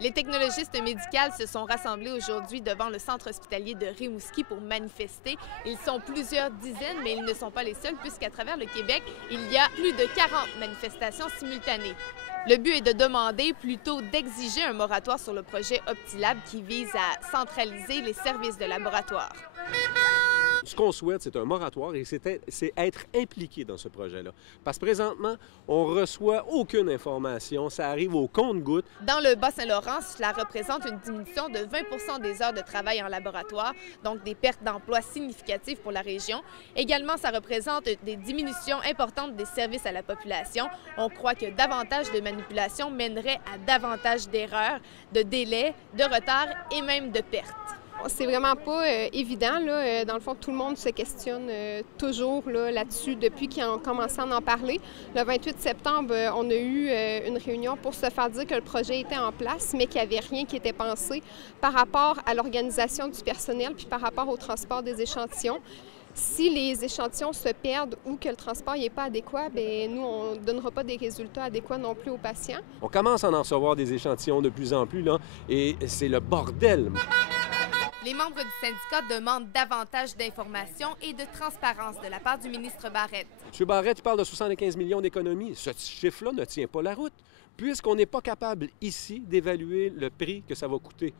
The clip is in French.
Les technologistes médicales se sont rassemblés aujourd'hui devant le centre hospitalier de Rimouski pour manifester. Ils sont plusieurs dizaines, mais ils ne sont pas les seuls, puisqu'à travers le Québec, il y a plus de 40 manifestations simultanées. Le but est de demander, plutôt d'exiger un moratoire sur le projet Optilab qui vise à centraliser les services de laboratoire. Ce qu'on souhaite, c'est un moratoire et c'est être impliqué dans ce projet-là. Parce que présentement, on ne reçoit aucune information, ça arrive au compte-gouttes. Dans le Bas-Saint-Laurent, cela représente une diminution de 20 des heures de travail en laboratoire, donc des pertes d'emplois significatives pour la région. Également, ça représente des diminutions importantes des services à la population. On croit que davantage de manipulations mènerait à davantage d'erreurs, de délais, de retards et même de pertes. C'est vraiment pas évident. Là. Dans le fond, tout le monde se questionne toujours là-dessus depuis qu'ils ont commencé à en parler. Le 28 septembre, on a eu une réunion pour se faire dire que le projet était en place, mais qu'il n'y avait rien qui était pensé par rapport à l'organisation du personnel puis par rapport au transport des échantillons. Si les échantillons se perdent ou que le transport n'est pas adéquat, bien, nous, on ne donnera pas des résultats adéquats non plus aux patients. On commence à en recevoir des échantillons de plus en plus, là, et c'est le bordel. Les membres du syndicat demandent davantage d'informations et de transparence de la part du ministre Barrette. M. Barrette, il parle de 75 millions d'économies. Ce chiffre-là ne tient pas la route, puisqu'on n'est pas capable ici d'évaluer le prix que ça va coûter.